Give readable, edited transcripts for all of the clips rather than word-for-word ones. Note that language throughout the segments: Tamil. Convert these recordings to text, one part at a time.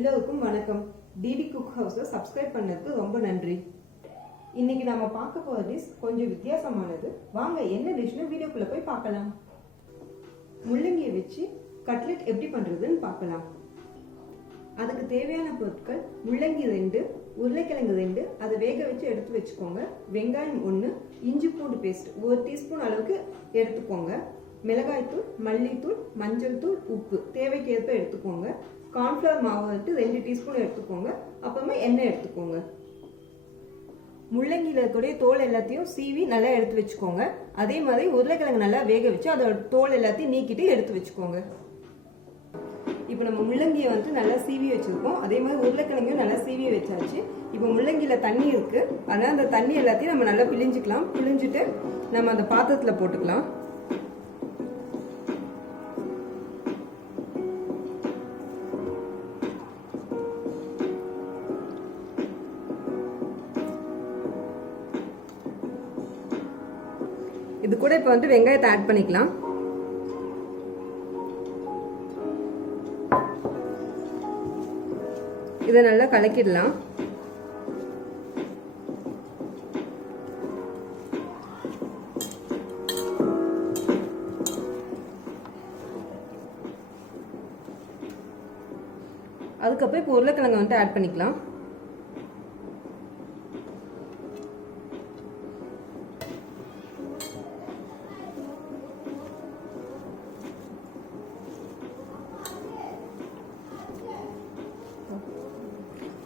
எல்லோருக்கும் வணக்கம். டிடி குக் ஹவுஸை சப்ஸ்கிரைப் பண்ணதுக்கு ரொம்ப நன்றி. இன்னைக்கு நாம பார்க்க போற டிஷ் கொஞ்சம் வித்தியாசமானது. வாங்க என்ன டிஷ்னு வீடியோக்குள்ள போய் பார்க்கலாம். முள்ளங்கியை வச்சு கட்லெட் எப்படி பண்றதுன்னு பார்க்கலாம். அதுக்கு தேவையான பொருட்கள் முள்ளங்கி 2, உருளைக்கிழங்கு 2, அதை வேக வச்சு எடுத்து வச்சுக்கோங்க. வெங்காயம் 1, இஞ்சி பூண்டு பேஸ்ட் 1 டீஸ்பூன் அளவுக்கு எடுத்துக்கோங்க. மிளகாய்த்தூள், மல்லித்தூள், மஞ்சள் தூள், உப்பு தேவைக்கேற்ப எடுத்துக்கோங்க. கார்ன்ஃப்ளவர் மாவு வந்துட்டு 2 டீஸ்பூன் எடுத்துக்கோங்க. அப்புறமா எண்ணெய் எடுத்துக்கோங்க. முள்ளங்கியில் இருக்கக்கூடிய தோல் எல்லாத்தையும் சீவி நல்லா எடுத்து வச்சுக்கோங்க. அதே மாதிரி உருளைக்கிழங்கு நல்லா வேக வச்சு அதோட தோல் எல்லாத்தையும் நீக்கிட்டு எடுத்து வச்சுக்கோங்க. இப்போ நம்ம முள்ளங்கியை வந்துட்டு நல்லா சீவி வச்சுருக்கோம். அதே மாதிரி உருளைக்கிழங்கையும் நல்லா சீவி வச்சாச்சு. இப்போ முள்ளங்கியில் தண்ணி இருக்குது, அதனால் அந்த தண்ணி எல்லாத்தையும் நம்ம நல்லா பிழிஞ்சிக்கலாம். பிழிஞ்சிட்டு நம்ம அந்த பாத்திரத்தில் போட்டுக்கலாம். இது கூட இப்போ வந்து வெங்காயத்தை ஆட் பண்ணிக்கலாம். இதை நல்லா கலக்கிடலாம். அதுக்கப்புறம் இப்போ உருளைக்கிழங்கு வந்து ஆட் பண்ணிக்கலாம்.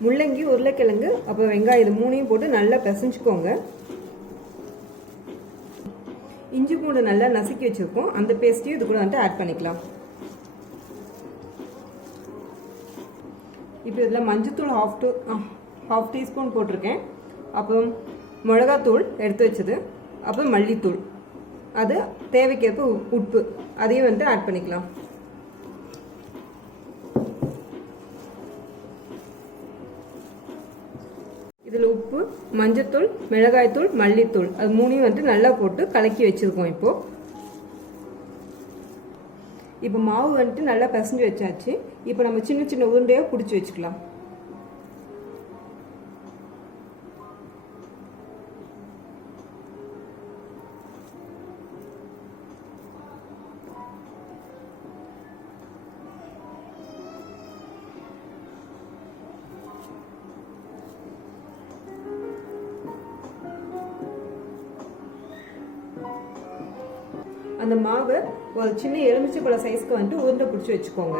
முள்ளங்கி, உருளைக்கிழங்கு, அப்புறம் வெங்காயம் இது 3ஐயும் போட்டு நல்லா பிசைஞ்சுக்கோங்க. இஞ்சி பூண்டு நல்லா நசுக்கி வச்சிருக்கோம், அந்த பேஸ்ட்டையும் இது கூட வந்துட்டு ஆட் பண்ணிக்கலாம். இப்போ இதில் மஞ்சத்தூள் ஹாஃப் டீஸ்பூன் போட்டிருக்கேன். அப்புறம் மிளகாத்தூள் எடுத்து வச்சது, அப்புறம் மல்லித்தூள், அது தேவைக்கேற்ப உப்பு அதையும் வந்துட்டு ஆட் பண்ணிக்கலாம். இதில் உப்பு, மஞ்சத்தூள், மிளகாய்த்தூள், மல்லித்தூள் அது 3ஐயும் வந்து நல்லா போட்டு கலக்கி வச்சுருக்கோம். இப்போ மாவு வந்துட்டு நல்லா பிசைஞ்சு வச்சாச்சு. இப்போ நம்ம சின்ன சின்ன உருண்டையாக பிடிச்சி வச்சுக்கலாம். அந்த மாவை ஒரு சின்ன எலுமிச்சைப்பழ சைஸ்க்கு வந்துட்டு உருண்டை பிடிச்சி வச்சுக்கோங்க.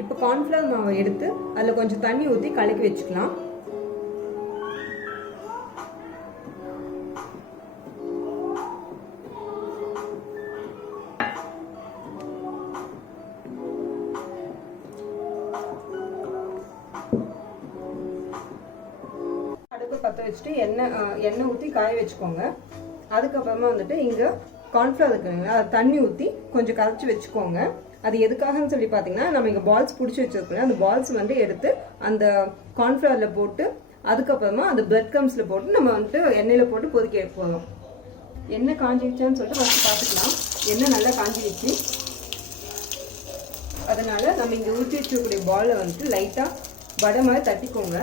இப்போ கார்ன்ஃப்ளவர் மாவை எடுத்து அதில் கொஞ்சம் தண்ணி ஊற்றி கலக்கி வச்சுக்கலாம். அடுப்பு பற்ற வச்சுட்டு எண்ணெய் ஊற்றி காய வச்சுக்கோங்க. அதுக்கப்புறமா வந்துட்டு இங்கே கார்ன்ஃப்ளவர் இருக்குங்களா, அது தண்ணி ஊற்றி கொஞ்சம் கரைச்சி வச்சுக்கோங்க. அது எதுக்காகன்னு சொல்லி பார்த்தீங்கன்னா, நம்ம இங்கே பால்ஸ் பிடிச்சி வச்சுருக்கோம், அந்த பால்ஸ் வந்து எடுத்து அந்த கார்ன்ஃப்ளவரில் போட்டு அதுக்கப்புறமா அந்த பிரெட் க்ரம்ஸில் போட்டு நம்ம வந்துட்டு எண்ணெயில் போட்டு கொதிக்க போகிறோம். எண்ணெய் காஞ்சிடுச்சான்னு சொல்லிட்டு ஃபஸ்ட்டு பார்த்துக்கலாம். எண்ணெய் நல்லா காஞ்சிடுச்சு. அதனால் நம்ம இங்கே ஊற்றி வச்சுருக்கக்கூடிய பாலை வந்துட்டு லைட்டாக வடை மாதிரி தட்டிக்கோங்க.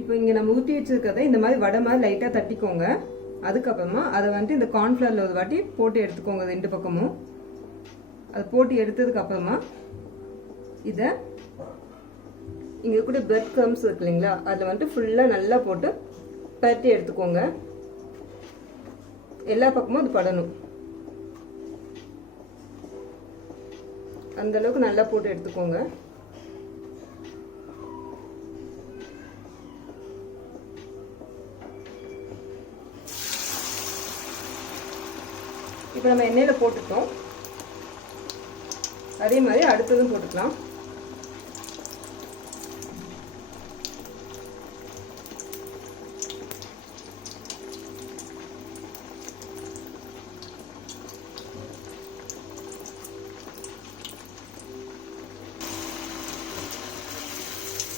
இப்போ இங்கே நம்ம ஊற்றி வச்சுருக்கிறத இந்த மாதிரி வடை மாதிரி லைட்டாக தட்டிக்கோங்க. அதுக்கப்புறமா அதை வந்துட்டு இந்த கார்ன்ஃப்ளவரில் ஒரு வாட்டி போட்டு எடுத்துக்கோங்க 2 பக்கமும். அதை போட்டு எடுத்ததுக்கு அப்புறமா இதை இங்கே கூட பிரெட் க்ரம்ஸ் இருக்கு இல்லைங்களா, அதில் வந்துட்டு ஃபுல்லாக நல்லா போட்டு பரட்டி எடுத்துக்கோங்க. எல்லா பக்கமும் அது படணும். அந்த அளவுக்கு நல்லா போட்டு எடுத்துக்கோங்க. இப்போ நம்ம எண்ணெயில் போட்டுட்டோம். அதே மாதிரி அடுத்ததும் போட்டுக்கலாம்.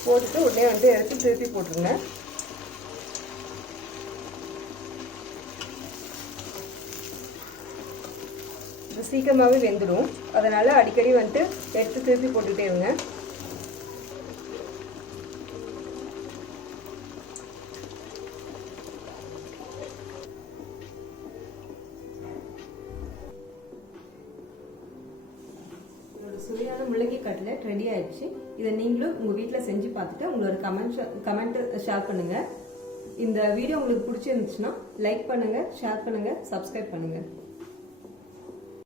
போட்டுட்டு உடனே வந்து எடுத்து திருப்பி போட்டுருங்க. இது சீக்கிரமாகவே வெந்துடும். அதனால் அடிக்கடி வந்துட்டு எடுத்து திருப்பி போட்டுகிட்டே இருங்க. சுவையான முள்ளங்கி கட்லெட் ரெடி ஆயிடுச்சு. இதை நீங்களும் உங்க வீட்டில் செஞ்சு பார்த்துட்டு உங்களோட கமெண்ட் ஷேர் பண்ணுங்க. இந்த வீடியோ உங்களுக்கு பிடிச்சிருந்துச்சுன்னா லைக் பண்ணுங்க, ஷேர் பண்ணுங்க, சப்ஸ்கிரைப் பண்ணுங்க.